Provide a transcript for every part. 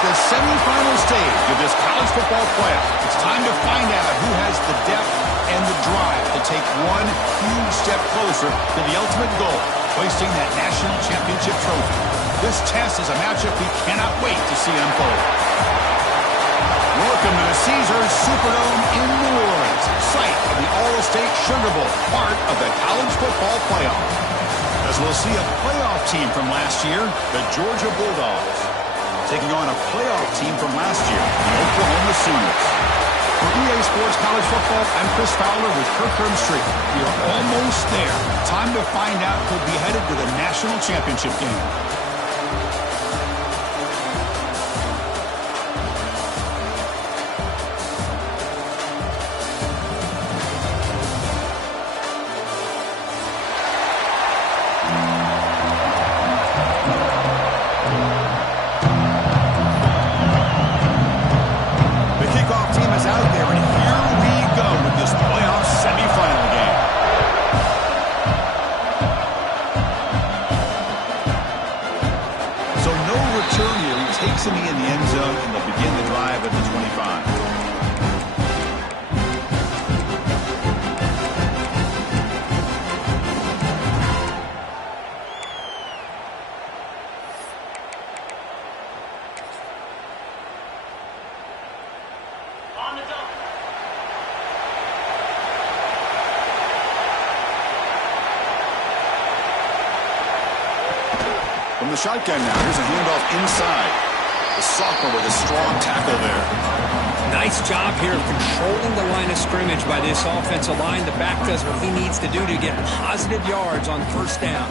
the semifinal stage of this college football playoff. It's time to find out who has the depth and the drive to take one huge step closer to the ultimate goal, hoisting that national championship trophy. This test is a matchup we cannot wait to see unfold. Welcome to the Caesars Superdome in New Orleans, site of the All-State Sugar Bowl, part of the college football playoff. As we'll see a playoff team from last year, the Georgia Bulldogs, taking on a playoff team from last year, the Oklahoma Sooners. For EA Sports College Football, I'm Chris Fowler with Kirk Herbstreit. We are almost there. Time to find out who'll be headed to the national championship game. Takes him in the end zone, and they'll begin the drive at the 25. On the double. From the shotgun now, here's a handoff inside. The sophomore with a strong tackle there. Nice job here of controlling the line of scrimmage by this offensive line. The back does what he needs to do to get positive yards on first down.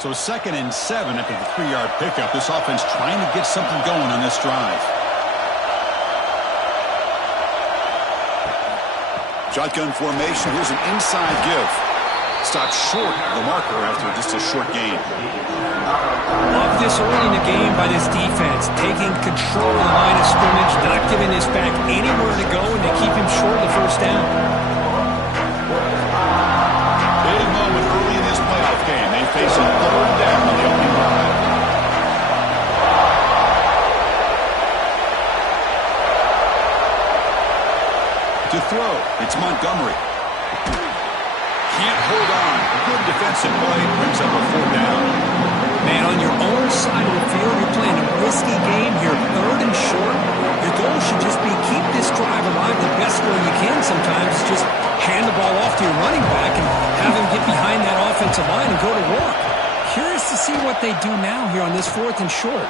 So 2nd and 7 after the 3-yard pickup. This offense trying to get something going on this drive. Shotgun formation. Here's an inside give. Stopped short of the marker after just a short gain. Love this early in the game by this defense. Taking control of the line of scrimmage, not giving this back anywhere to go, and they keep him short of the first down. Big moment early in this playoff game. They face a 3rd down on the opening drive. To throw, it's Montgomery. Can't hold on. Good defensive play. Brings up a 4th down. Man, on your own side of the field, you're playing a risky game here. 3rd and short. Your goal should just be keep this drive alive the best way you can sometimes. Just hand the ball off to your running back and have him get behind that offensive line and go to work. Curious to see what they do now here on this 4th and short.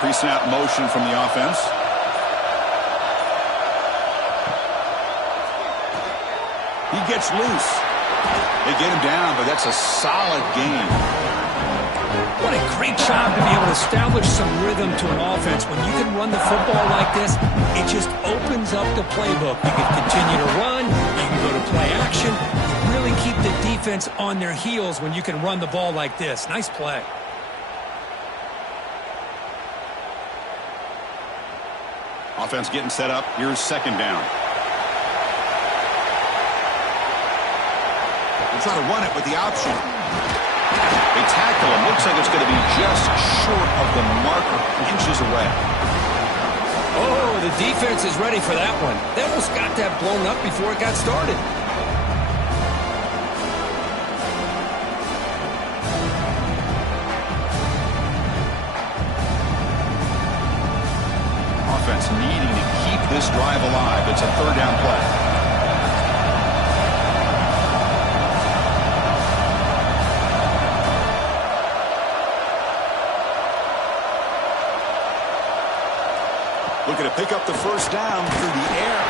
Pre-snap motion from the offense. He gets loose. They get him down, but that's a solid gain. What a great job to be able to establish some rhythm to an offense. When you can run the football like this, it just opens up the playbook. You can continue to run. You can go to play action. You really keep the defense on their heels when you can run the ball like this. Nice play. Offense getting set up. Here's 2nd down. They'll try to run it with the option. They tackle him. Looks like it's going to be just short of the marker, inches away. Oh, the defense is ready for that one. They almost got that blown up before it got started. Offense needing to keep this drive alive. It's a 3rd down play. Looking to pick up the first down through the air.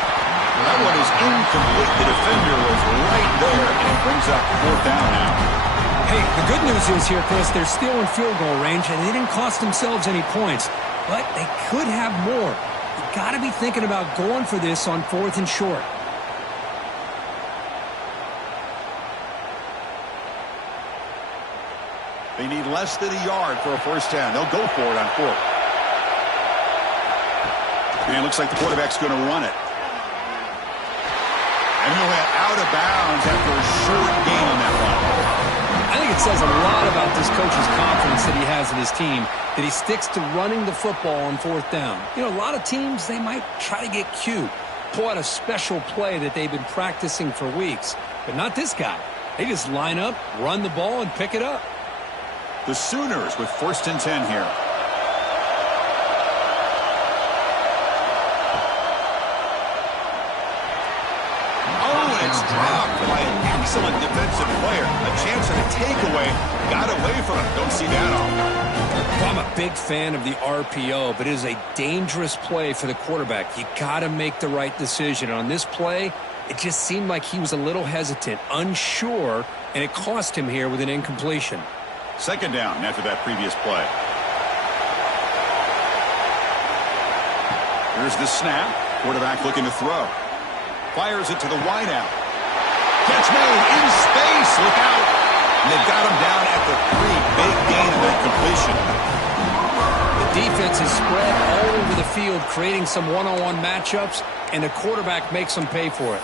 That one is incomplete. The defender was right there, and it brings up fourth down now. Hey, the good news is here, Chris, they're still in field goal range, and they didn't cost themselves any points. But they could have more. You got to be thinking about going for this on 4th and short. They need less than a yard for a first down. They'll go for it on 4th. And it looks like the quarterback's going to run it. And he'll head out of bounds after a short gain on that run. I think it says a lot about this coach's confidence that he has in his team, that he sticks to running the football on 4th down. You know, a lot of teams, they might try to get cute, pull out a special play that they've been practicing for weeks. But not this guy. They just line up, run the ball, and pick it up. The Sooners with 1st and 10 here. Dropped by an excellent defensive player. A chance at a takeaway. Got away from him. Don't see that often. Well, I'm a big fan of the RPO, but it is a dangerous play for the quarterback. You got to make the right decision. On this play, it just seemed like he was a little hesitant, unsure, and it cost him here with an incompletion. 2nd down after that previous play. Here's the snap. Quarterback looking to throw. Fires it to the wideout. Catch made in space. Look out. And they've got him down at the 3. Big gain of that completion. The defense is spread all over the field, creating some one-on-one matchups, and the quarterback makes them pay for it.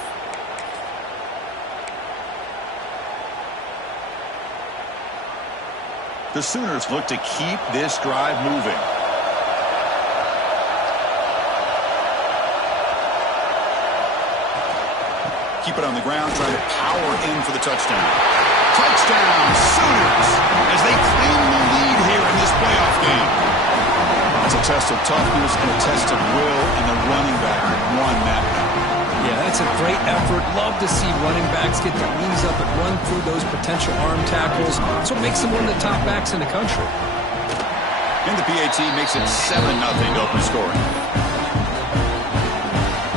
The Sooners look to keep this drive moving. Keep it on the ground, trying to power in for the touchdown. Touchdown, Sooners, as they claim the lead here in this playoff game. That's a test of toughness and a test of will, and the running back won that. Yeah, that's a great effort. Love to see running backs get their knees up and run through those potential arm tackles. That's what makes them one of the top backs in the country. And the PAT makes it 7-0 to open scoring.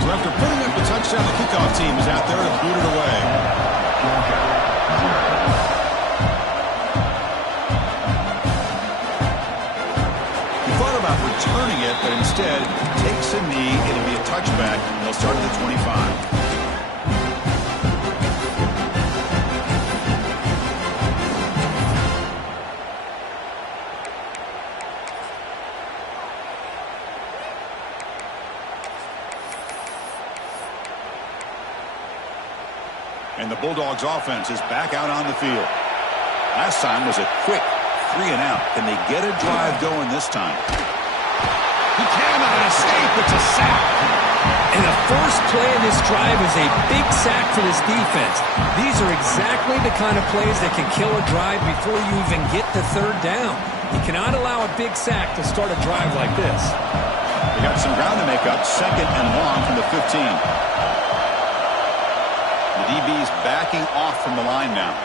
So after putting up the touchdown, the kickoff team is out there to boot it away. He thought about returning it, but instead takes a knee. It'll be a touchback, and they'll start at the 25. And the Bulldogs offense is back out on the field. Last time was a quick 3-and-out. Can they get a drive going this time? He cannot escape. It's a sack. And the first play of this drive is a big sack for this defense. These are exactly the kind of plays that can kill a drive before you even get to 3rd down. You cannot allow a big sack to start a drive like this. They got some ground to make up. 2nd and long from the 15. The DB's backing off from the line now.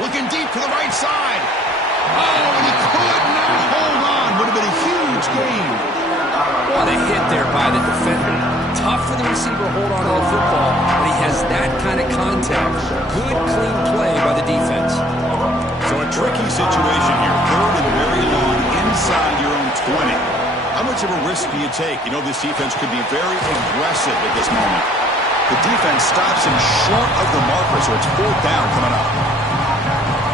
Looking deep to the right side. Oh, and he could not hold on. Would have been a huge gain. What a hit there by the defender. Tough for the receiver to hold on to the football, but he has that kind of contact. Good, clean play by the defense. So a tricky situation here. 3rd and very long inside your own 20. How much of a risk do you take? You know this defense could be very aggressive at this moment. The defense stops him short of the marker, so it's 4th down coming up.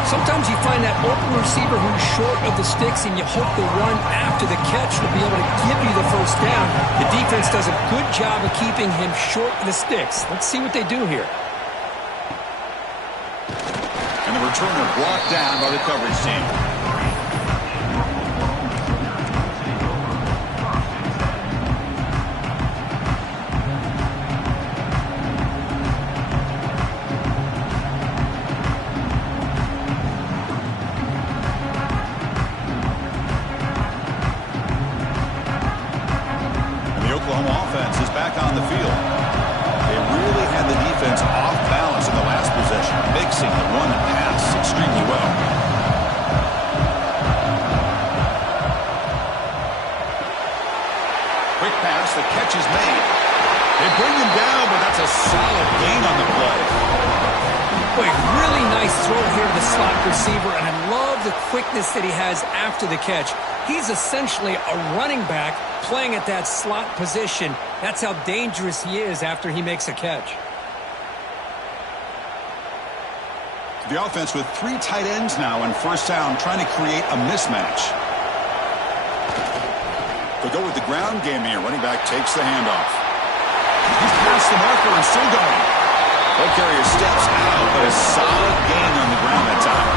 Sometimes you find that open receiver who's short of the sticks, and you hope the run after the catch will be able to give you the first down. The defense does a good job of keeping him short of the sticks. Let's see what they do here. And the returner brought down by the coverage team. On the field. They really had the defense off balance in the last possession, mixing the run and pass extremely well. Quick pass, the catch is made. They bring him down, but that's a a solid gain on the play. Boy, really nice throw here to the slot receiver, and I love the quickness that he has after the catch. He's essentially a running back playing at that slot position. That's how dangerous he is after he makes a catch. The offense with 3 tight ends now on first down, trying to create a mismatch. They go with the ground game here. Running back takes the handoff. He's past the marker and still going. Ball carrier steps out, but a solid gain on the ground that time.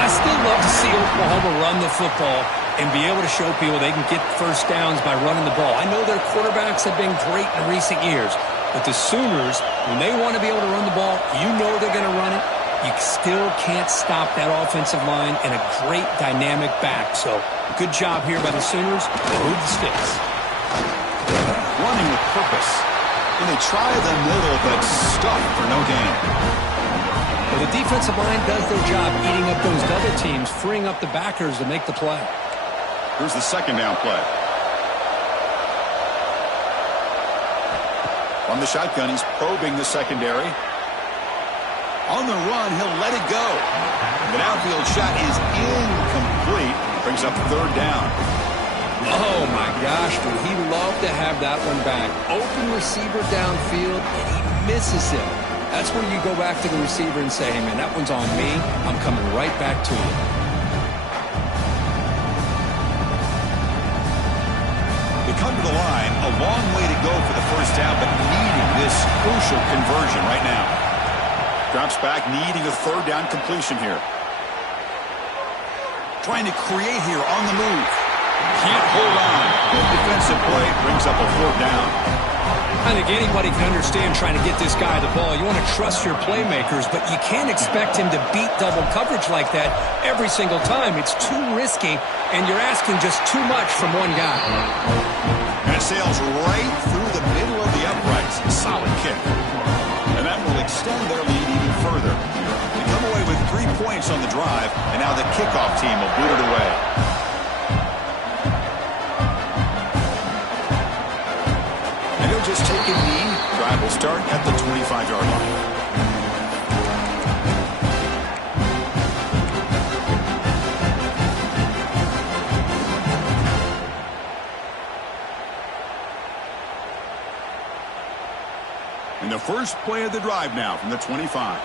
I still love to see Oklahoma run the football and be able to show people they can get first downs by running the ball. I know their quarterbacks have been great in recent years, but the Sooners, when they want to be able to run the ball, you know they're going to run it. You still can't stop that offensive line and a great dynamic back. So good job here by the Sooners to move the sticks. Running with purpose. And they try the middle, but stuck for no gain. Well, the defensive line does their job eating up those double teams, freeing up the backers to make the play. Here's the second down play. On the shotgun, he's probing the secondary. On the run, he'll let it go. The downfield shot is incomplete. Brings up third down. Oh, my gosh, would he love to have that one back. Open receiver downfield, and he misses him. That's where you go back to the receiver and say, hey, man, that one's on me. I'm coming right back to you. They come to the line, a long way to go for the first down, but needing this crucial conversion right now. Drops back, needing a third down completion here. Trying to create here on the move. Can't hold on. Good defensive play, brings up a fourth down. I think anybody can understand trying to get this guy the ball. You want to trust your playmakers, but you can't expect him to beat double coverage like that every single time. It's too risky, and you're asking just too much from one guy. And it sails right through the middle of the uprights. Solid kick. And that will extend their lead even further. They come away with 3 points on the drive, and now the kickoff team will boot it away. And he'll just take a knee. Drive will start at the 25-yard line. And the first play of the drive now from the 25.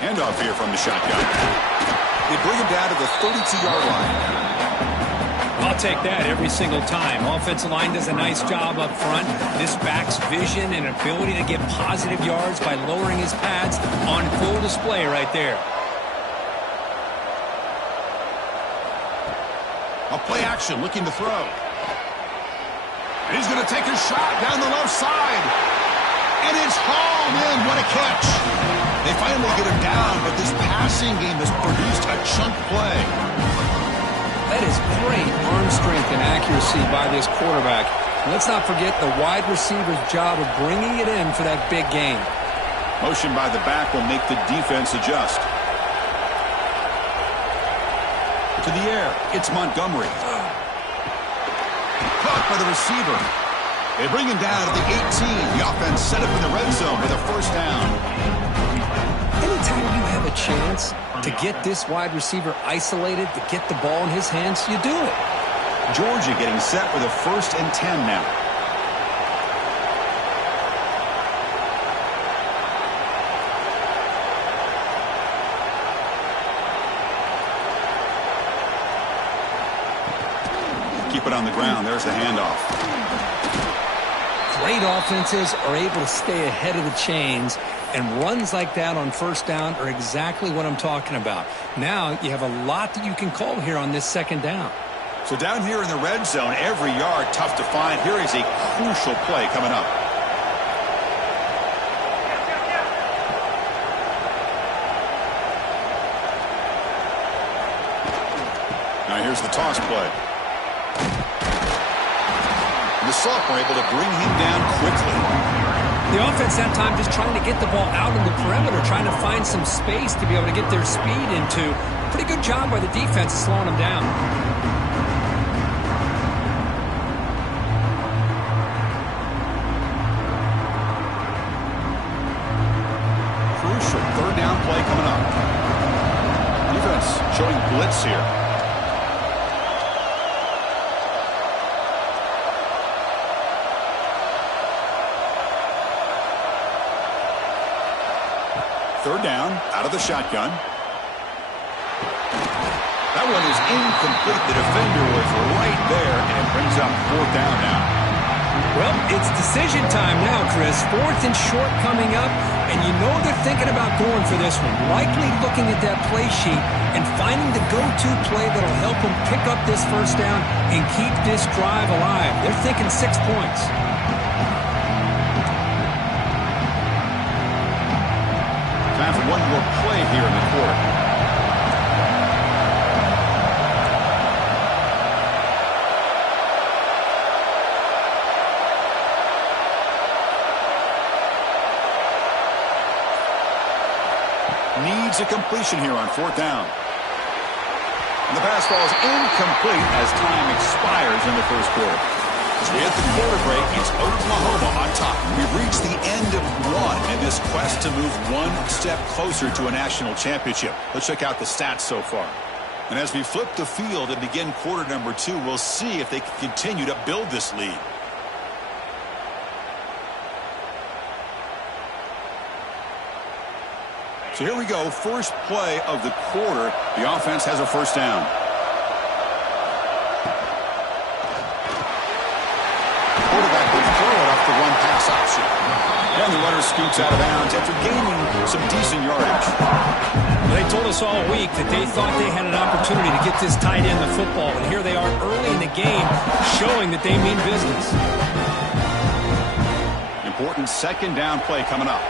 Handoff here from the shotgun. They bring him down to the 32-yard line. I'll take that every single time. Offensive line does a nice job up front. This back's vision and ability to get positive yards by lowering his pads on full display right there. A play action, looking to throw. And he's going to take a shot down the left side. And it's hauled in. What a catch. They finally get him down, but this passing game has produced a chunk play. That is great arm strength and accuracy by this quarterback. Let's not forget the wide receiver's job of bringing it in for that big gain. Motion by the back will make the defense adjust. To the air, it's Montgomery. Caught by the receiver. They bring him down to the 18. The offense set up in the red zone with a first down. Anytime you have a chance to get this wide receiver isolated, to get the ball in his hands, you do it. Georgia getting set with a 1st and 10 now. Keep it on the ground. There's the handoff. Great offenses are able to stay ahead of the chains, and runs like that on first down are exactly what I'm talking about. Now you have a lot that you can call here on this second down. So down here in the red zone, every yard tough to find. Here is a crucial play coming up. Now here's the toss play. The sophomore able to bring him down quickly. The offense that time just trying to get the ball out in the perimeter, trying to find some space to be able to get their speed into. Pretty good job by the defense of slowing them down. Crucial third down play coming up. Defense showing blitz here. Third down, out of the shotgun. That one is incomplete. The defender was right there, and it brings up fourth down now. Well, it's decision time now, Chris. Fourth and short coming up, and you know they're thinking about going for this one. Likely looking at that play sheet and finding the go-to play that'll help them pick up this first down and keep this drive alive. They're thinking 6 points. Time for one more play here in the quarter. Needs a completion here on fourth down. And the pass falls incomplete as time expires in the first quarter. As we hit the quarter break, it's Oklahoma on top. We've reached the end of one in this quest to move one step closer to a national championship. Let's check out the stats so far. And as we flip the field and begin quarter number 2, we'll see if they can continue to build this lead. So here we go, first play of the quarter. The offense has a first down. Quarterback will throw it off the one-pass option. And the runner scoots out of bounds after gaining some decent yardage. They told us all week that they thought they had an opportunity to get this tight end the football, and here they are early in the game showing that they mean business. Important second down play coming up.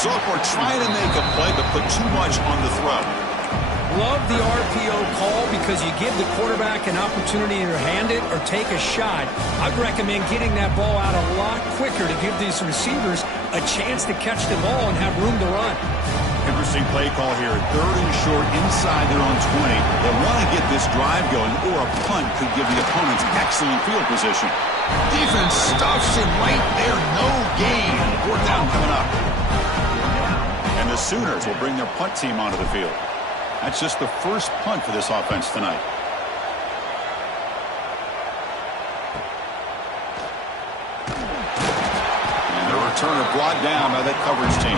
Sophomore trying to make a play, but put too much on the throw. Love the RPO call because you give the quarterback an opportunity to hand it or take a shot. I'd recommend getting that ball out a lot quicker to give these receivers a chance to catch the ball and have room to run. Interesting play call here. Third and short inside their own 20. They want to get this drive going, or a punt could give the opponents excellent field position. Defense stuffs him right there. No gain. Fourth down coming up. And the Sooners will bring their punt team onto the field. That's just the first punt for this offense tonight. And the returner brought down by that coverage team.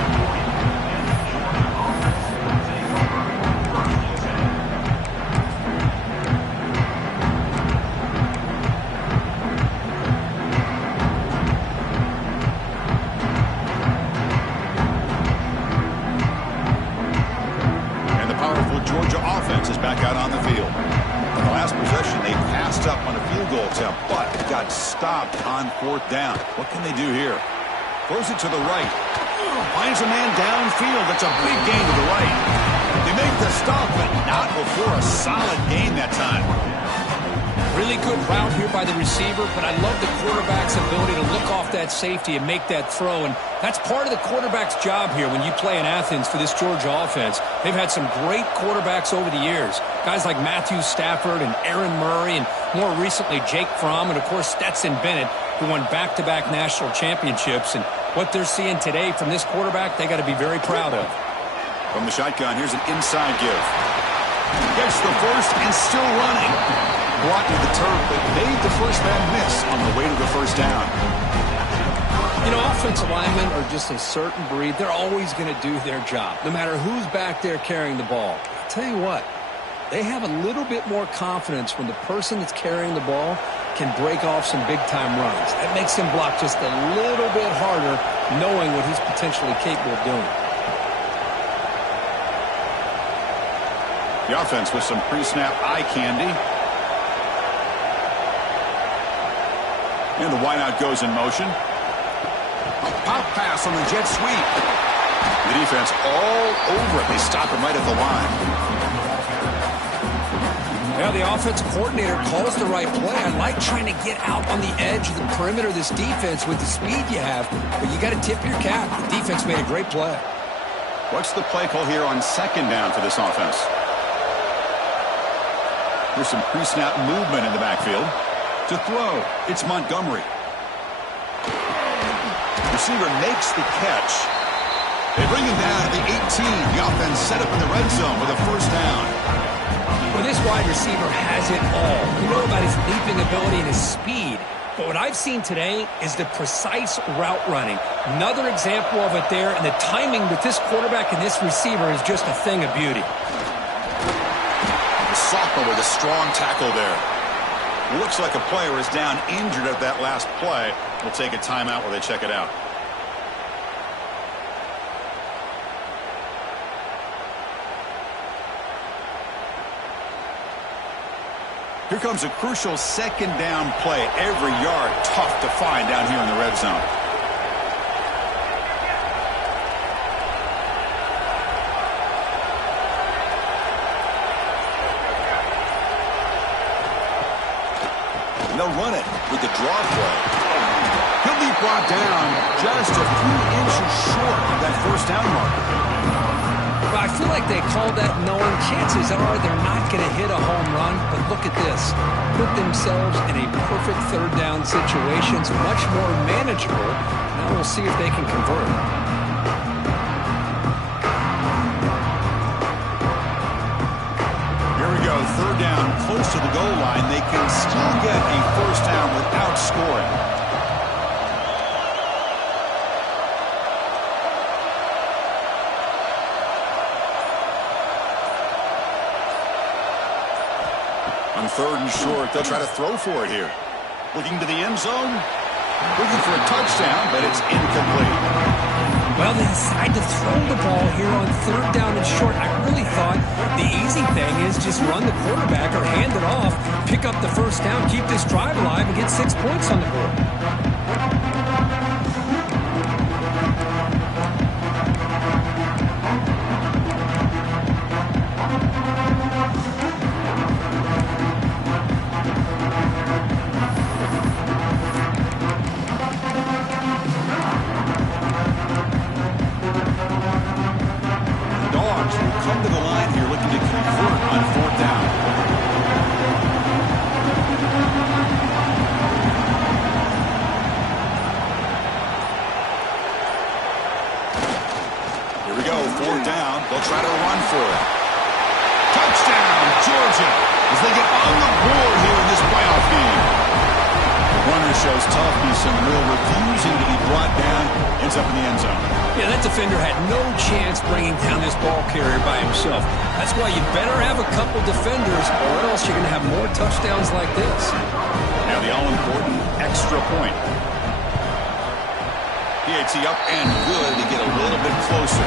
Georgia offense is back out on the field. On the last possession, they passed up on a field goal attempt, but got stopped on fourth down. What can they do here? Throws it to the right. Finds a man downfield. That's a big gain to the right. They make the stop, but not before a solid gain that time. Really good route here by the receiver, but I love the quarterback's ability to look off that safety and make that throw. And that's part of the quarterback's job here when you play in Athens for this Georgia offense. They've had some great quarterbacks over the years. Guys like Matthew Stafford and Aaron Murray, and more recently Jake Fromm, and of course Stetson Bennett, who won back-to-back national championships. And what they're seeing today from this quarterback, they got to be very proud of. From the shotgun, here's an inside give. Gets the first and still running. Brought to the turf, but made the first man miss on the way to the first down. You know, offensive linemen are just a certain breed. They're always going to do their job, no matter who's back there carrying the ball. I'll tell you what, they have a little bit more confidence when the person that's carrying the ball can break off some big-time runs. That makes him block just a little bit harder, knowing what he's potentially capable of doing. The offense with some pre-snap eye candy. And the wideout goes in motion. A pop pass on the jet sweep. The defense all over it. They stop him right at the line. Yeah, the offensive coordinator calls the right play. I like trying to get out on the edge of the perimeter of this defense with the speed you have, but you got to tip your cap. The defense made a great play. What's the play call here on second down for this offense? There's some pre-snap movement in the backfield. To throw, it's Montgomery. Receiver makes the catch. They bring him down at the 18. The offense set up in the red zone with a first down. Well, this wide receiver has it all. You know about his leaping ability and his speed. But what I've seen today is the precise route running. Another example of it there, and the timing with this quarterback and this receiver is just a thing of beauty. The sophomore with a strong tackle there. Looks like a player is down injured at that last play. We'll take a timeout while they check it out. Here comes a crucial second down play. Every yard tough to find down here in the red zone. They'll run it with the draw play. He'll be brought down just a few inches short of that first down marker. Well, I feel like they called that knowing chances are they're not going to hit a home run, but look at this. Put themselves in a perfect third down situation. It's much more manageable. Now we'll see if they can convert. Here we go, third down, close to the goal line. They can still get a first down without scoring. On third and short, they'll try to throw for it here. Looking to the end zone. Looking for a touchdown, but it's incomplete. Well, they decide to throw the ball here on third down and short. I really thought the easy thing is just run the quarterback or hand it off, pick up the first down, keep this drive alive, and get 6 points on the board. Come to the line here looking to convert on fourth down. Here we go, fourth down. They'll try to run for it. Touchdown, Georgia, as they get on the board here in this playoff game. The runner shows toughness and will, refusing to be brought down, ends up in the end zone. Yeah, that defender had no chance bringing down this ball carrier by himself. That's why you better have a couple defenders, or else you're going to have more touchdowns like this. Now the all-important extra point. PAT up and good to get a little bit closer.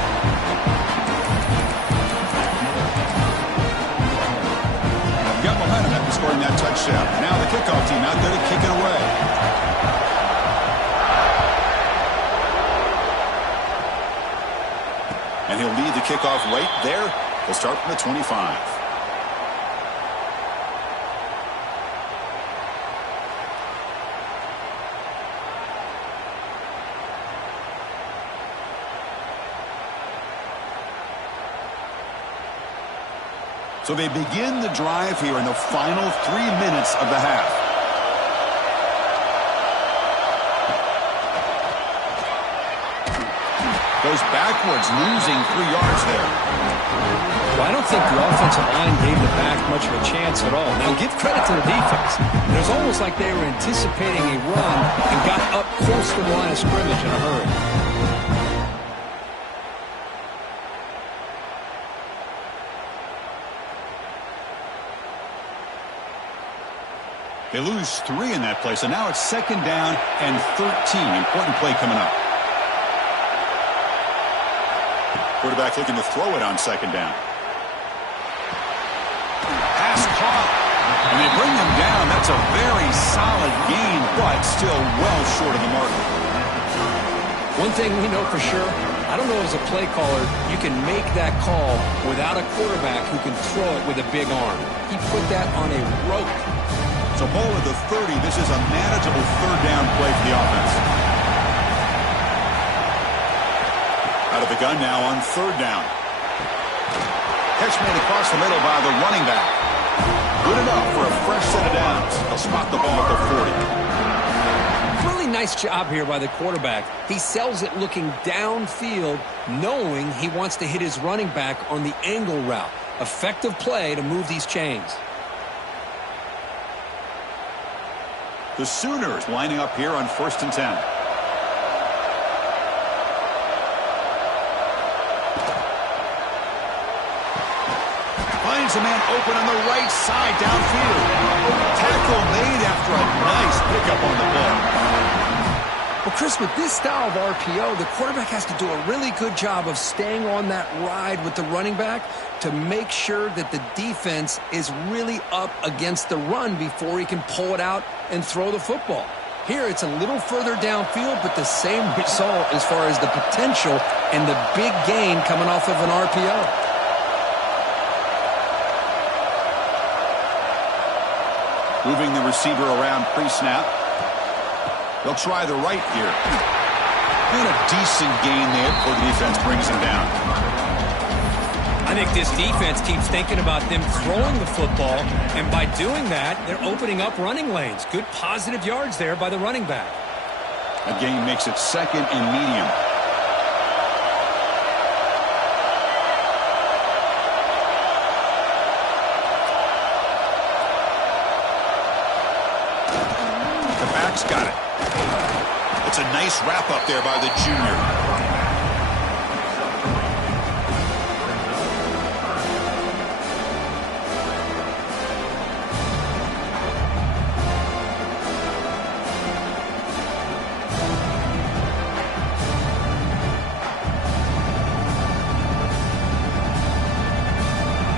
Got momentum after scoring that touchdown. Now the kickoff team out there to kick it away. And he'll lead the kickoff right there. They'll start from the 25. So they begin the drive here in the final 3 minutes of the half. Goes backwards, losing 3 yards there. Well, I don't think the offensive line gave the back much of a chance at all. Now, give credit to the defense. It was almost like they were anticipating a run and got up close to the line of scrimmage in a hurry. They lose 3 in that play, so now it's second down and 13. Important play coming up. Quarterback looking to throw it on second down. Pass caught. And they bring him down. That's a very solid gain, but still well short of the mark. One thing we know for sure, I don't know as a play caller, you can make that call without a quarterback who can throw it with a big arm. He put that on a rope. So ball at the 30. This is a manageable third down play for the offense. Out of the gun now on third down. Catch made across the middle by the running back. Good enough for a fresh set of downs. They'll spot the ball at the 40. Really nice job here by the quarterback. He sells it looking downfield, knowing he wants to hit his running back on the angle route. Effective play to move these chains. The Sooners lining up here on 1st and 10. Finds a man open on the right side downfield. Tackle made after a nice pickup on the ball. Well, Chris, with this style of RPO, the quarterback has to do a really good job of staying on that ride with the running back to make sure that the defense is really up against the run before he can pull it out and throw the football. Here, it's a little further downfield, but the same result as far as the potential and the big gain coming off of an RPO. Moving the receiver around pre-snap. They'll try the right here. And a decent gain there before the defense brings him down. I think this defense keeps thinking about them throwing the football, and by doing that, they're opening up running lanes. Good positive yards there by the running back. A gain makes it 2nd and medium. The back's got it. It's a nice wrap up there by the junior.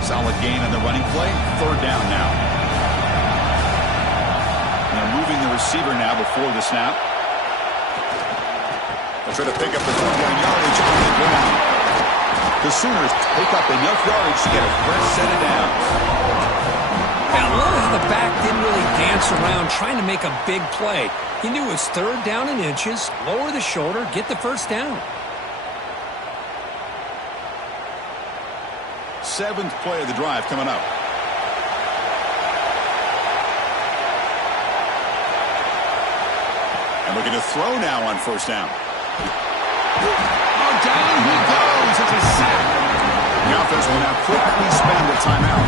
Solid gain on the running play. 3rd down now. They're moving the receiver now before the snap. They'll try to pick up the 21 yardage on the ground. The Sooners pick up enough yardage to get a fresh set of downs. Now, I love how the back didn't really dance around trying to make a big play. He knew it was 3rd down in inches, lower the shoulder, get the first down. 7th play of the drive coming up. And looking to throw now on 1st down. Oh, down he goes. It's a sack. The offense will now quickly spend the timeout.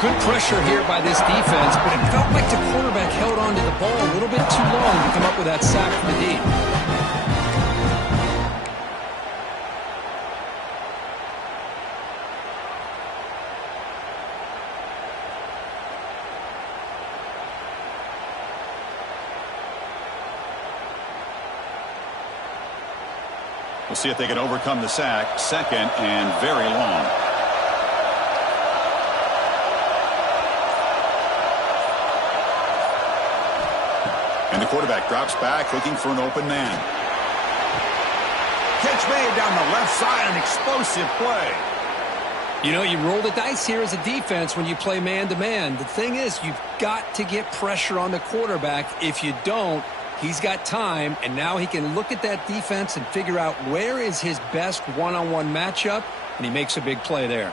Good pressure here by this defense, but it felt like the quarterback held on to the ball a little bit too long to come up with that sack for the D. We'll see if they can overcome the sack. 2nd and very long. And the quarterback drops back looking for an open man. Catch made down the left side. An explosive play. You know, you roll the dice here as a defense when you play man-to-man. The thing is, you've got to get pressure on the quarterback. If you don't, he's got time, and now he can look at that defense and figure out where is his best one-on-one matchup, and he makes a big play there.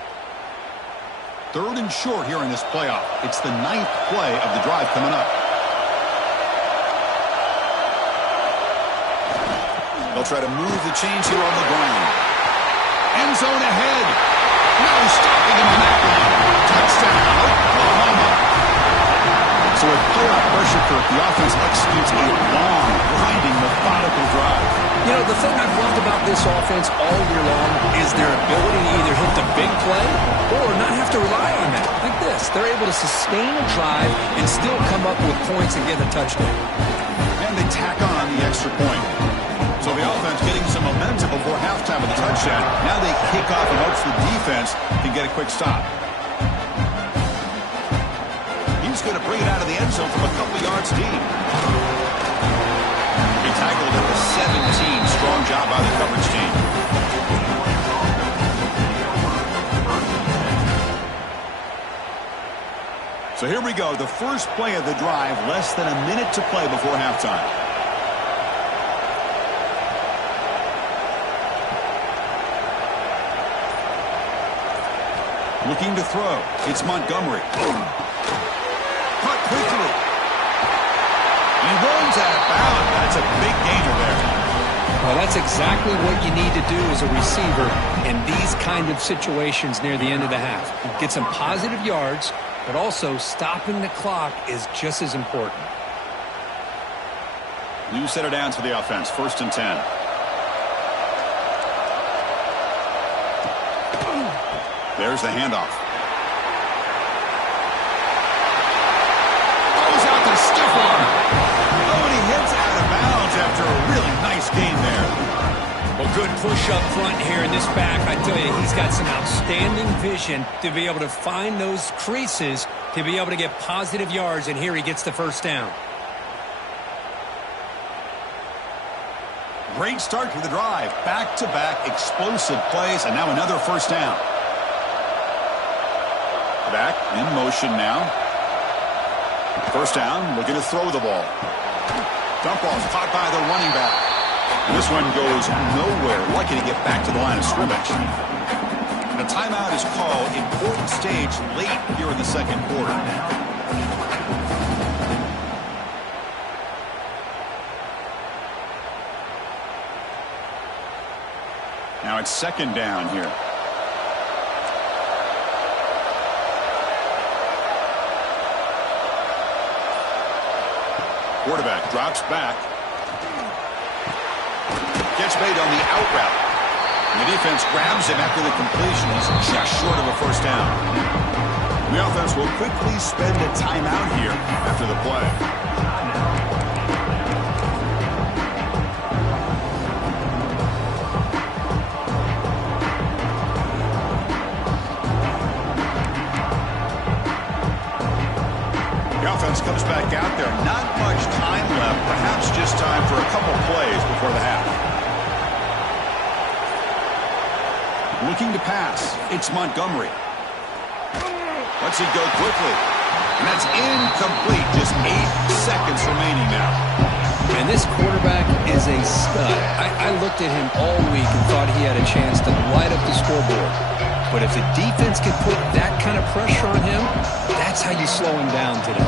3rd and short here in this playoff. It's the 9th play of the drive coming up. They'll try to move the chains here on the ground. End zone ahead. No stopping him on that one. Touchdown, Oklahoma. So with playoff pressure, Kirk, the offense executes a long, grinding, methodical drive. You know, the thing I've loved about this offense all year long is their ability to either hit the big play or not have to rely on that. Like this, they're able to sustain a drive and still come up with points and get a touchdown. And they tack on the extra point. So the offense getting some momentum before halftime with the touchdown. Now they kick off and hopes the defense can get a quick stop. He's going to bring it out of the end zone from a couple yards deep. He tackled at the 17. Strong job by the coverage team. here we go, the first play of the drive, less than a minute to play before halftime. Looking to throw. It's Montgomery. Caught quickly. He runs out of bounds. That's a big gainer there. Well, that's exactly what you need to do as a receiver in these kind of situations near the end of the half. Get some positive yards, but also stopping the clock is just as important. New set of downs for the offense. 1st and 10. There's the handoff. Throws out the stiff arm. Oh, and he hits out of bounds after a really nice game there. Well, good push up front here in this back. I tell you, he's got some outstanding vision to be able to find those creases, to be able to get positive yards, and here he gets the first down. Great start to the drive. Back-to-back explosive plays, and now another first down. Back in motion now. First down, looking to throw the ball. Dump off, caught by the running back. And this one goes nowhere. Lucky to get back to the line of scrimmage. And a timeout is called. Important stage late here in the second quarter. Now it's 2nd down here. Quarterback drops back. Gets made on the out route. And the defense grabs him after the completion. He's just short of a first down. And the offense will quickly spend a timeout here after the play. Comes back out there. Not much time left. Perhaps just time for a couple plays before the half. Looking to pass. It's Montgomery. Lets it go quickly. And that's incomplete. Just 8 seconds remaining now. And this quarterback is a stud. I looked at him all week and thought he had a chance to light up the scoreboard. But if the defense can put that kind of pressure on him, that's how you slow him down today.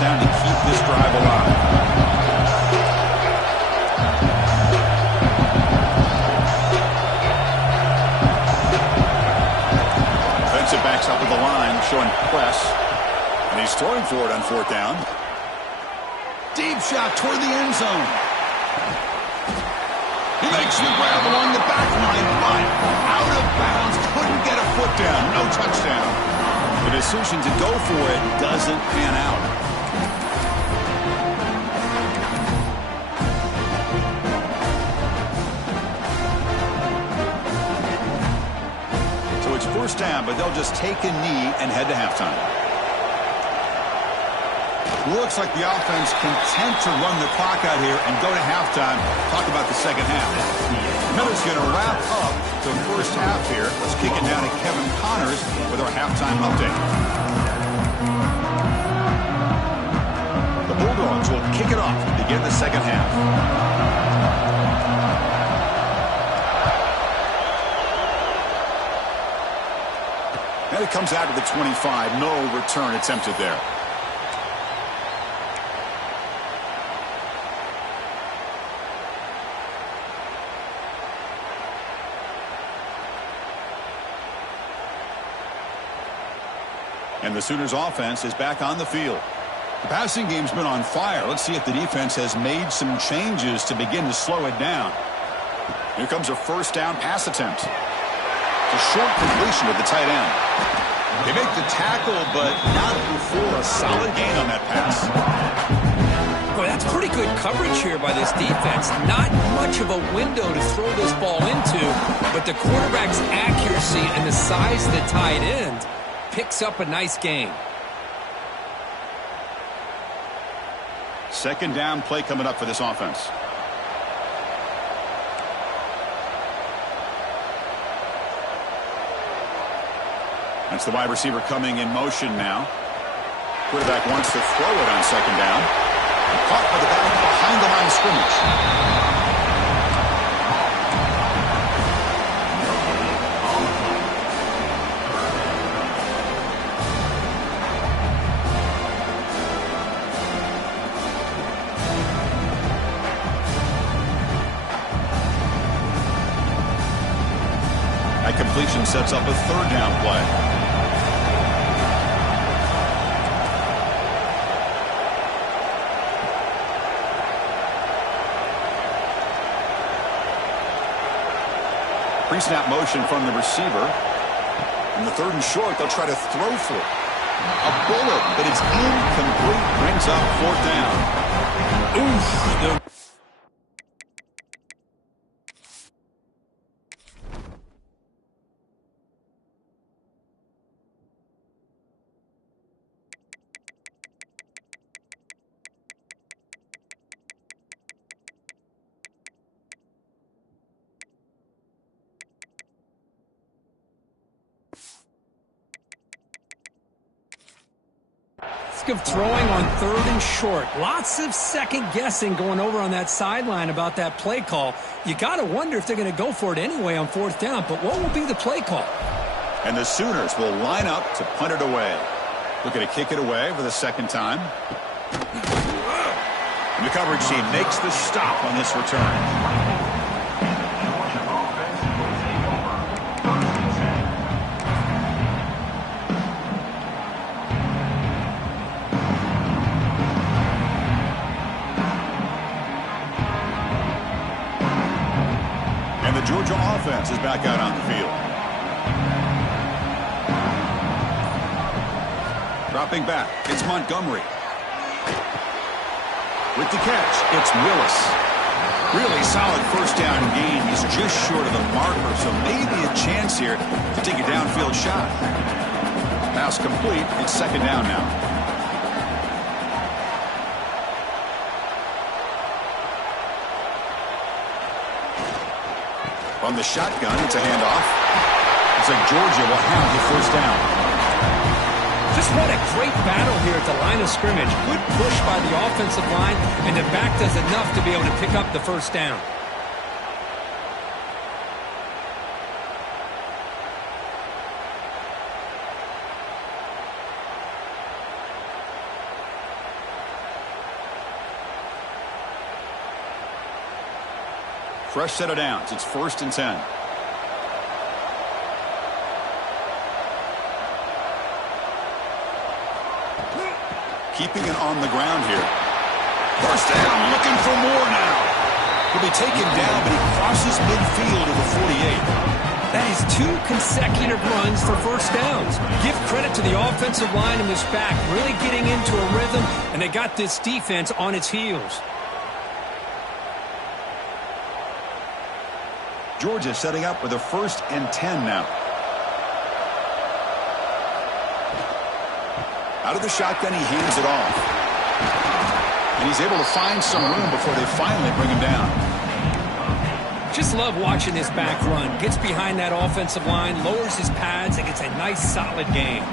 Down to keep this drive alive. Defensive backs up at the line, showing press. And he's throwing for it on 4th down. Deep shot toward the end zone. He makes the grab along the back line, but out of bounds. Couldn't get a foot down. No touchdown. The decision to go for it doesn't pan out. First down, but they'll just take a knee and head to halftime. Looks like the offense content to run the clock out here and go to halftime. Talk about the second half. Miller's going to wrap up the first half here. Let's kick it down to Kevin Connors with our halftime update. The Bulldogs will kick it off to begin the second half. And it comes out to the 25. No return attempted there. And the Sooners offense is back on the field. The passing game's been on fire. Let's see if the defense has made some changes to begin to slow it down. Here comes a first down pass attempt. A short completion to the tight end. They make the tackle, but not before a solid gain on that pass. Boy, that's pretty good coverage here by this defense. Not much of a window to throw this ball into, but the quarterback's accuracy and the size of the tight end picks up a nice gain. second down play coming up for this offense. That's the wide receiver coming in motion now. Quarterback wants to throw it on second down. Caught by the back behind the line of scrimmage. That completion sets up a third down play. Pre-snap motion from the receiver. In the third and short, they'll try to throw for it. A bullet, but it's incomplete. Brings up fourth down. Oof. Of throwing on third and short. Lots of second guessing going over on that sideline about that play call. You got to wonder if they're going to go for it anyway on fourth down, but what will be the play call? And the Sooners will line up to punt it away. Looking to kick it away for the second time. And the coverage team makes the stop on this return. Georgia offense is back out on the field. Dropping back, it's Montgomery. With the catch, it's Willis. Really solid first down gain. He's just short of the marker, so maybe a chance here to take a downfield shot. Pass complete. It's second down now. On the shotgun, it's a handoff. Looks like Georgia will have the first down. Just what a great battle here at the line of scrimmage. Good push by the offensive line, and the back does enough to be able to pick up the first down. Fresh set of downs. It's 1st and 10. Keeping it on the ground here. First down, looking for more now. He'll be taken down, but he crosses midfield to the 48. That is 2 consecutive runs for first downs. Give credit to the offensive line in this back, really getting into a rhythm, and they got this defense on its heels. Georgia setting up with a 1st and 10 now. Out of the shotgun, he hands it off. And he's able to find some room before they finally bring him down. Just love watching this back run. Gets behind that offensive line, lowers his pads, and gets a nice solid gain.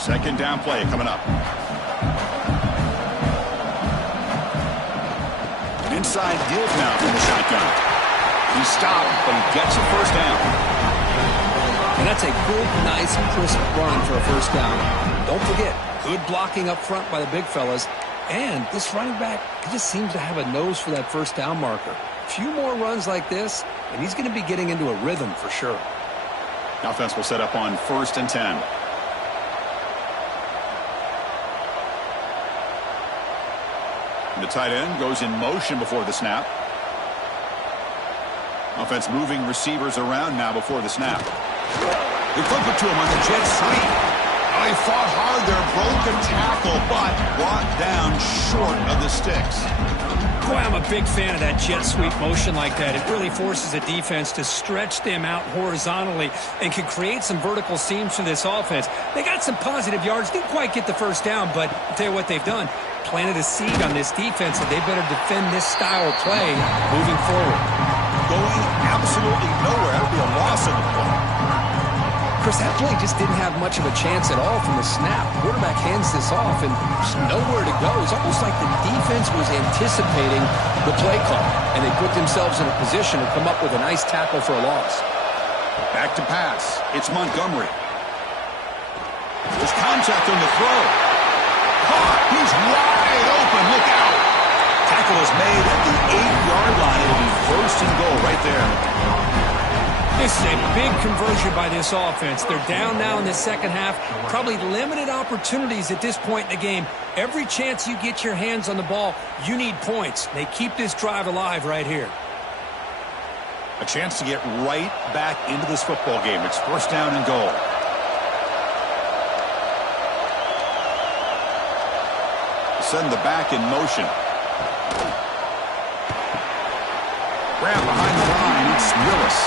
Second down play coming up. An inside deal now from the shotgun. He stopped, but he gets a first down. And that's a good, nice, crisp run for a first down. Don't forget, good blocking up front by the big fellas. And this running back, he just seems to have a nose for that first down marker. A few more runs like this, and he's going to be getting into a rhythm for sure. Offense will set up on 1st and 10. The tight end goes in motion before the snap. Offense moving receivers around now before the snap. They flip it to him on the jet sweep. Oh, he fought hard there, broke a tackle, but brought down short of the sticks. Boy, I'm a big fan of that jet sweep motion like that. It really forces a defense to stretch them out horizontally and can create some vertical seams for this offense. They got some positive yards, didn't quite get the first down, but I'll tell you what they've done. Planted a seed on this defense, and they better defend this style of play moving forward. Going absolutely nowhere. That would be a loss of the ball. Chris, that play just didn't have much of a chance at all from the snap. Quarterback hands this off, and there's nowhere to go. It's almost like the defense was anticipating the play call, and they put themselves in a position to come up with a nice tackle for a loss. Back to pass. It's Montgomery. There's contact on the throw. Caught. He's wide open. Look out. Tackle is made at the 8-yard line. It'll be first and goal right there. This is a big conversion by this offense. They're down now in the second half. Probably limited opportunities at this point in the game. Every chance you get your hands on the ball, you need points. They keep this drive alive right here. A chance to get right back into this football game. It's first down and goal. Send the back in motion. Grab behind the line. It's Willis.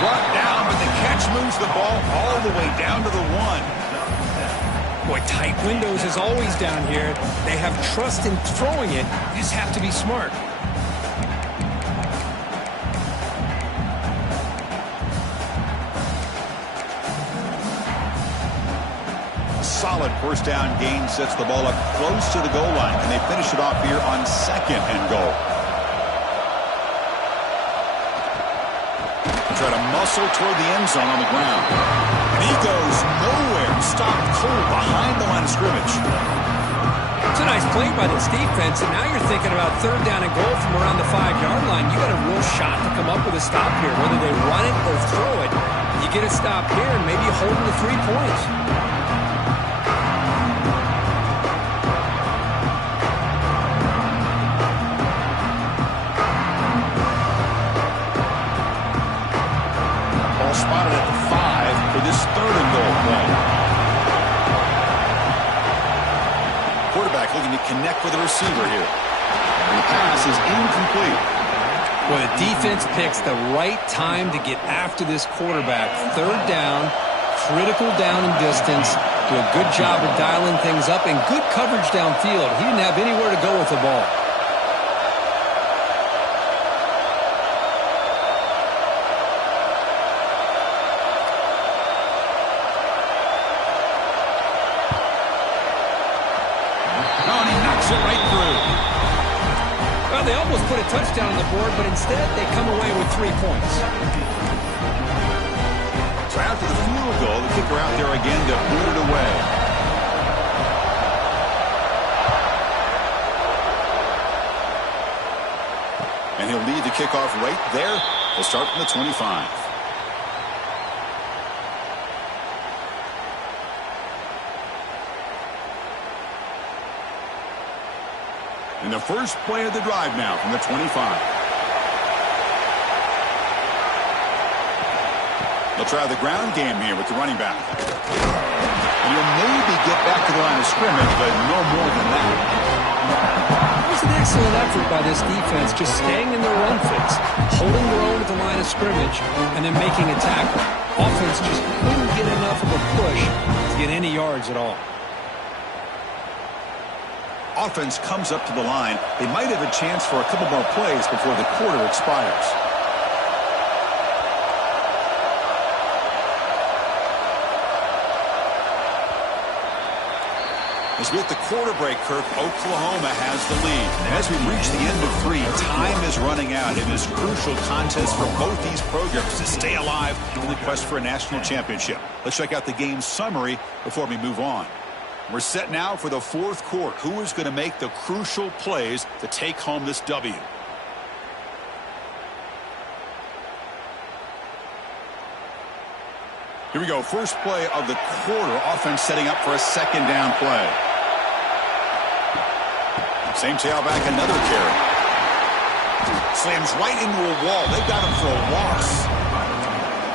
Brought down, but the catch moves the ball all the way down to the 1. Boy, tight windows is always down here. They have trust in throwing it. You just have to be smart. Solid first down gain sets the ball up close to the goal line, and they finish it off here on second and goal. Try to muscle toward the end zone on the ground. And he goes nowhere. Stopped cold behind the line of scrimmage. It's a nice play by this defense, and now you're thinking about third down and goal from around the 5-yard line. You got a real shot to come up with a stop here, whether they run it or throw it. You get a stop here and maybe hold them to 3 points. Spotted at the 5 for this third and goal play. Quarterback looking to connect with the receiver here. And the pass is incomplete. Well, the defense picks the right time to get after this quarterback. Third down, critical down and distance. Do a good job of dialing things up and good coverage downfield. He didn't have anywhere to go with the ball. They almost put a touchdown on the board, but instead they come away with 3 points. So after the field goal, the kicker out there again to boot it away. And he'll lead the kickoff right there. He'll start from the 25. And the first play of the drive now from the 25. They'll try the ground game here with the running back. And he'll maybe get back to the line of scrimmage, but no more than that. It was an excellent effort by this defense, just staying in their run fits, holding their own at the line of scrimmage, and then making a tackle. Offense just couldn't get enough of a push to get any yards at all. Offense comes up to the line. They might have a chance for a couple more plays before the quarter expires. As we hit the quarter break, Kirk, Oklahoma has the lead. And as we reach the end of 3, time is running out in this crucial contest for both these programs to stay alive in the quest for a national championship. Let's check out the game summary before we move on. We're set now for the fourth quarter. Who is going to make the crucial plays to take home this W? Here we go. First play of the quarter. Offense setting up for a second down play. Same tailback, another carry. Slams right into a wall. They've got him for a loss.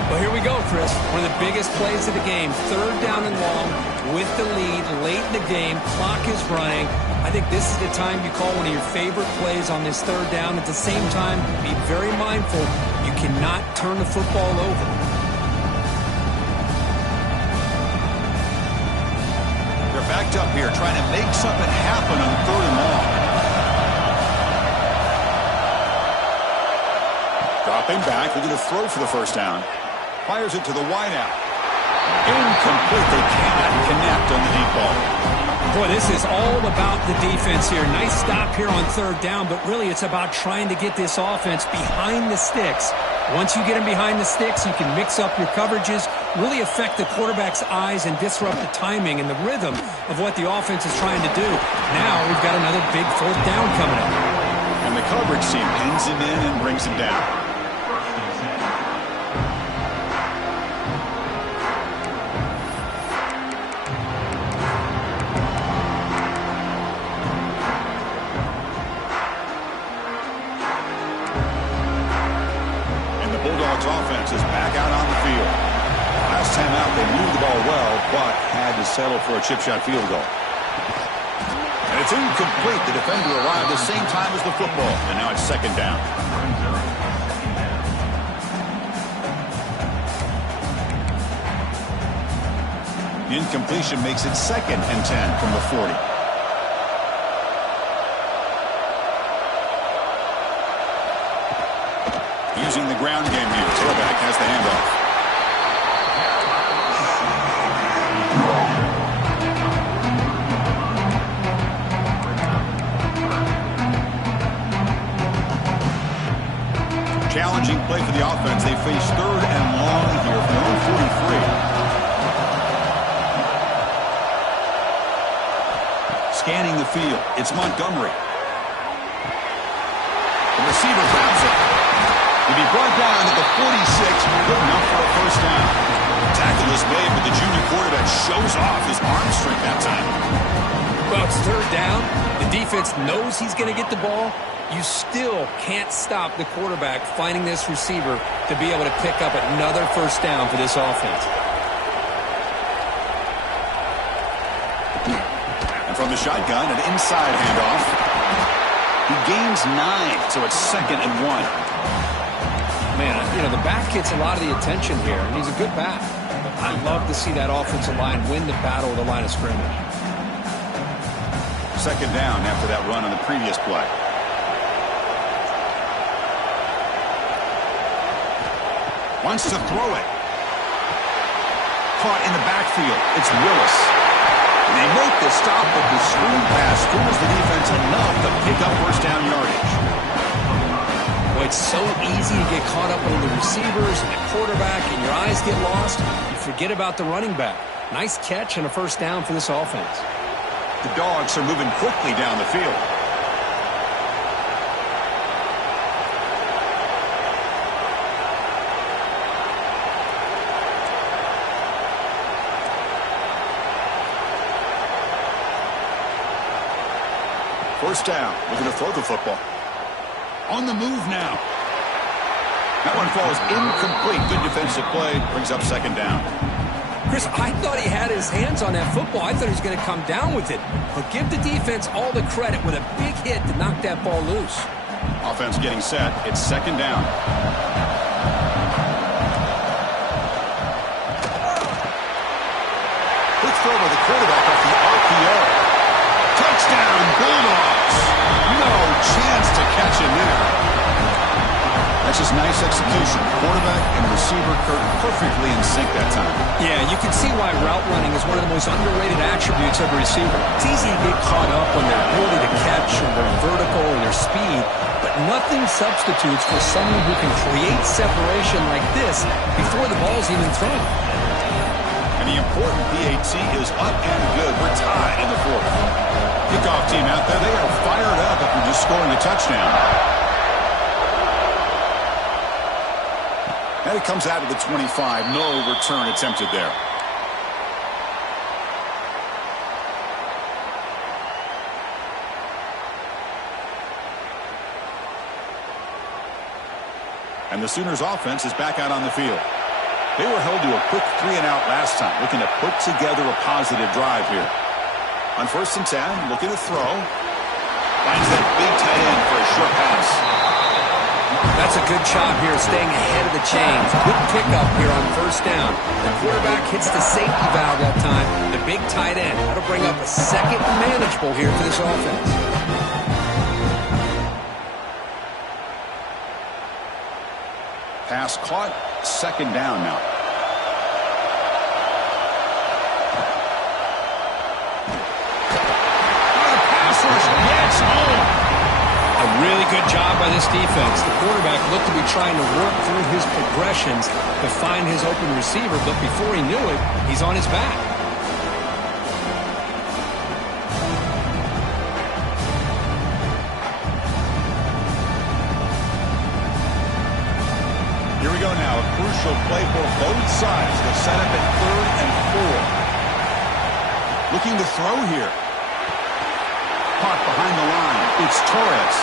Well, here we go, Chris. One of the biggest plays of the game. 3rd down and long with the lead late in the game. Clock is running. I think this is the time you call one of your favorite plays on this 3rd down. At the same time, be very mindful. You cannot turn the football over. They're backed up here trying to make something happen on 3rd and long. Dropping back, looking to throw for the 1st down. Fires it to the wideout. Incomplete. They cannot connect on the deep ball. Boy, this is all about the defense here. Nice stop here on 3rd down, but really it's about trying to get this offense behind the sticks. Once you get them behind the sticks, you can mix up your coverages, really affect the quarterback's eyes and disrupt the timing and the rhythm of what the offense is trying to do. Now we've got another big 4th down coming up. And the coverage team pins him in and brings him down. Offense is back out on the field. Last time out, they moved the ball well, but had to settle for a chip shot field goal. And it's incomplete. The defender arrived the same time as the football, and now it's 2nd down. The incompletion makes it 2nd and 10 from the 40. Using the ground game here. Tailback has the handoff. Challenging play for the offense. They face 3rd and long here from their own 43. Scanning the field. It's Montgomery. The receiver grabs it. He'll be brought down at the 46, good enough for a 1st down. Tackle is made, but the junior quarterback shows off his arm strength that time. Well, it's 3rd down. The defense knows he's going to get the ball. You still can't stop the quarterback finding this receiver to be able to pick up another 1st down for this offense. And from the shotgun, an inside handoff. He gains 9, so it's 2nd and 1. Man, you know, the back gets a lot of the attention here, and he's a good back. But I love to see that offensive line win the battle of the line of scrimmage. 2nd down after that run on the previous play. Wants to throw it. Caught in the backfield. It's Willis. And they make the stop, but the screen pass fools the defense enough to pick up 1st down yardage. It's so easy to get caught up on the receivers and the quarterback, and your eyes get lost. You forget about the running back. Nice catch and a 1st down for this offense. The Dogs are moving quickly down the field. First down. Looking to throw the football. On the move now. That one falls incomplete. Good defensive play. Brings up 2nd down. Chris, I thought he had his hands on that football. I thought he was going to come down with it. But give the defense all the credit with a big hit to knock that ball loose. Offense getting set. It's 2nd down. Quick throw by the quarterback off the RPO. Touchdown, Bulldogs. No chance to catch him there. That's just nice execution. Quarterback and receiver perfectly in sync that time. Yeah, you can see why route running is one of the most underrated attributes of a receiver. It's easy to get caught up on their ability to catch and their vertical and their speed, but nothing substitutes for someone who can create separation like this before the ball's even thrown. And the important PAT is up and good. We're tied in the 4th. Kickoff team out there, they are fired up after just scoring a touchdown. And it comes out of the 25. No return attempted there. And the Sooners offense is back out on the field. They were held to a quick 3-and-out last time, looking to put together a positive drive here. On 1st and 10, looking to throw. Finds that big tight end for a short pass. That's a good job here, staying ahead of the chains. Good pickup here on 1st down. The quarterback hits the safety valve that time. The big tight end. That'll bring up a second and manageable here for this offense. Pass caught. 2nd down now. Pass rush gets home. A really good job by this defense. The quarterback looked to be trying to work through his progressions to find his open receiver, but before he knew it, he's on his back. Here we go now. A crucial play for both sides. The setup at 3rd and 4. Looking to throw here. Caught behind the line. It's Torres.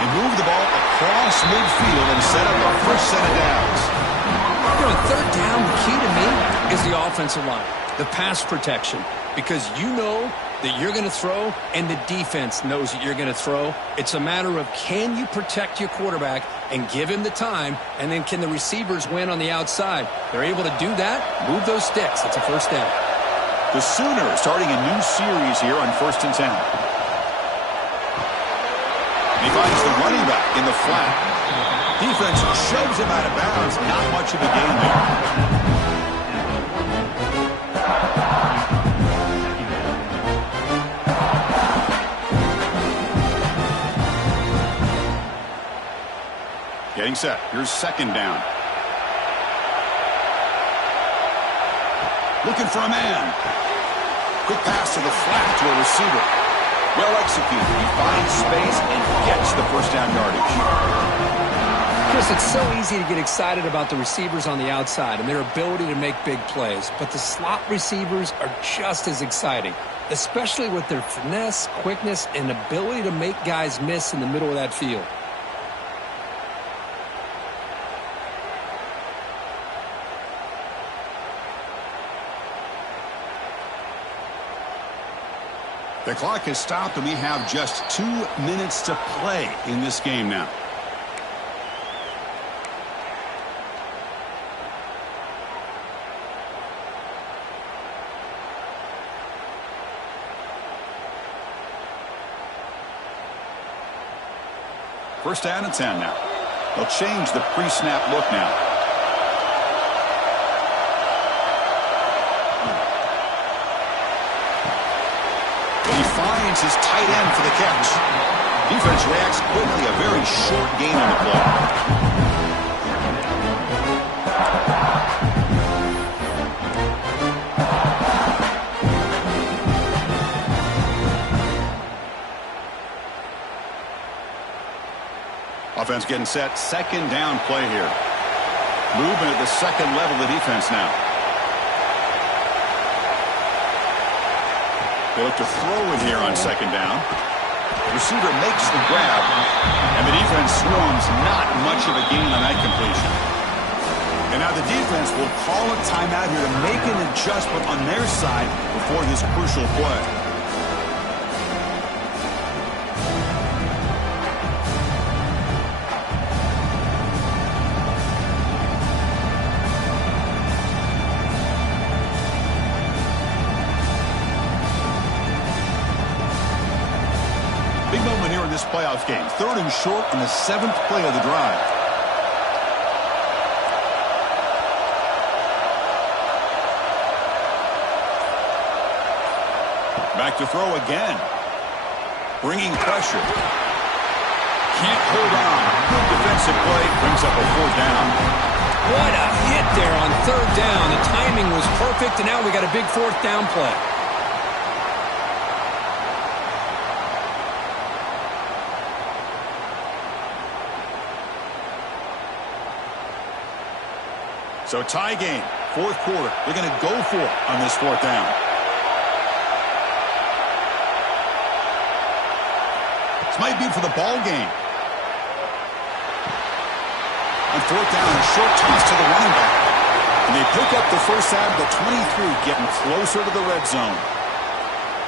He moved the ball across midfield and set up our first set of downs. You know, 3rd down, the key to me is the offensive line, the pass protection, because you know that you're going to throw and the defense knows that you're going to throw. It's a matter of can you protect your quarterback and give him the time, and then can the receivers win on the outside? They're able to do that, move those sticks. It's a 1st down. The Sooners starting a new series here on 1st and 10. He finds the running back in the flat. Defense shoves him out of bounds. Not much of a gain there. Getting set. Here's 2nd down. Looking for a man. Quick pass to the flat to a receiver. Well executed. He finds space and gets the 1st down yardage. Chris, it's so easy to get excited about the receivers on the outside and their ability to make big plays, but the slot receivers are just as exciting, especially with their finesse, quickness, and ability to make guys miss in the middle of that field. The clock has stopped, and we have just 2 minutes to play in this game now. First down and 10 now. They'll change the pre-snap look now. Finds his tight end for the catch. Defense reacts quickly. A very short gain on the play. Offense getting set. 2nd down play here. Movement at the 2nd level of the defense now. They look to throw it here on 2nd down. Receiver makes the grab, and the defense swarms. Not much of a gain on that completion. And now the defense will call a timeout here to make an adjustment on their side before this crucial play. Big moment here in this playoff game. 3rd and short on the 7th play of the drive. Back to throw again. Bringing pressure. Can't hold on. Good defensive play. Brings up a 4th down. What a hit there on 3rd down. The timing was perfect, and now we got a big 4th down play. So tie game, 4th quarter. They're going to go for it on this 4th down. This might be for the ball game. On fourth down, a short toss to the running back. And they pick up the first out of the 23, getting closer to the red zone.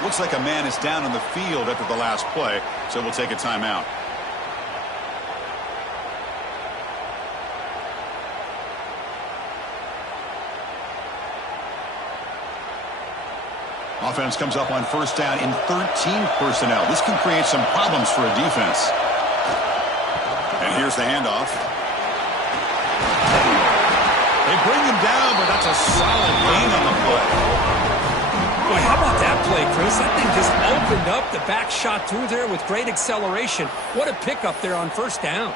Looks like a man is down on the field after the last play, so we'll take a timeout. Offense comes up on first down in 13 personnel. This can create some problems for a defense. And here's the handoff. They bring him down, but that's a solid gain on the play. Boy, how about that play, Chris? That thing just opened up. The back shot through there with great acceleration. What a pickup there on first down.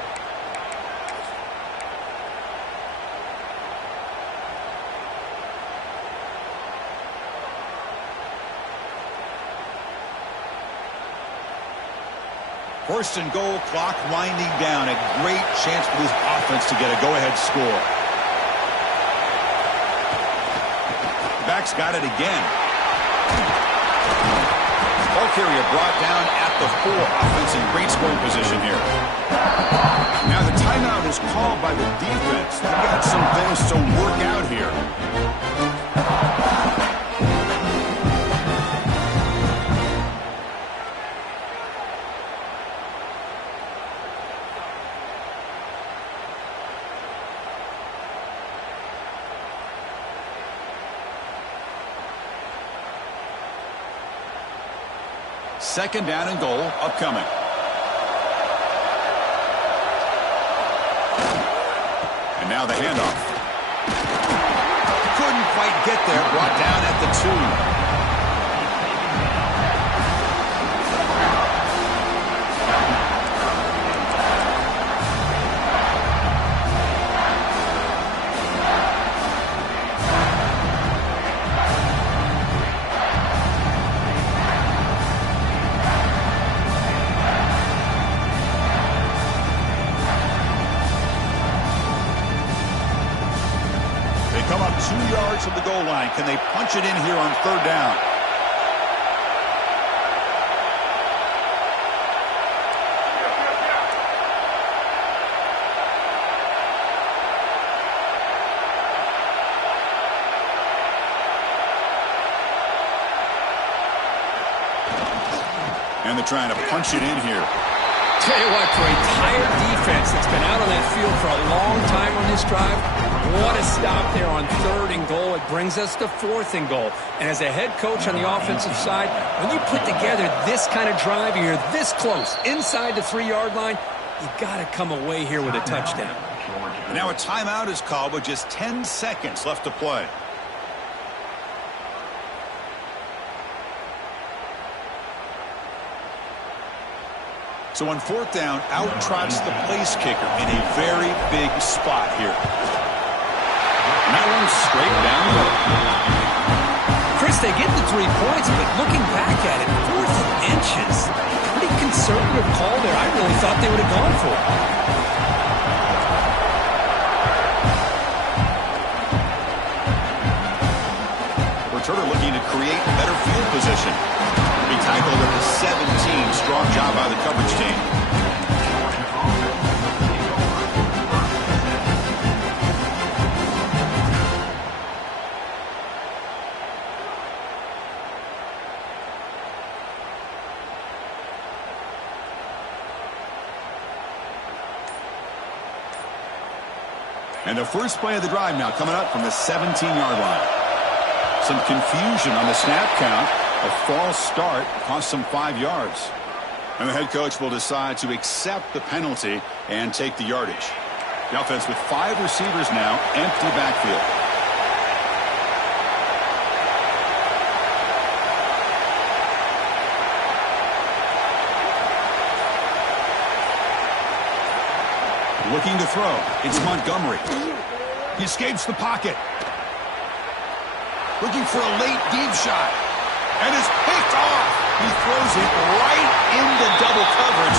First and goal, clock winding down. A great chance for this offense to get a go-ahead score. Back's got it again. Ball carrier brought down at the 4. Offense in great scoring position here. Now the timeout is called by the defense. They've got some things to work out here. Second down and goal upcoming. And now the handoff. Couldn't quite get there. Brought down at the 2. Come up 2 yards from the goal line. Can they punch it in here on third down? And they're trying to punch it in here. Tell you what, for a tired defense that's been out on that field for a long time on this drive, what a stop there on third and goal. It brings us to fourth and goal. And as a head coach on the offensive side, when you put together this kind of drive, you're this close inside the 3-yard line, you got to come away here with a touchdown. And now a timeout is called with just 10 seconds left to play. So on fourth down, out trots the place kicker in a very big spot here. And that one's straight down the middle. Chris, they get the 3 points, but looking back at it, 4th and inches. Pretty conservative call there. I really thought they would have gone for it. Returner looking to create better field position. He tackled at the 17. Strong job by the coverage team. And the first play of the drive now coming up from the 17-yard line. Some confusion on the snap count. A false start cost them 5 yards. And the head coach will decide to accept the penalty and take the yardage. The offense with 5 receivers now, empty backfield. Looking to throw. It's Montgomery. He escapes the pocket. Looking for a late deep shot. And is picked off. He throws it right into double coverage.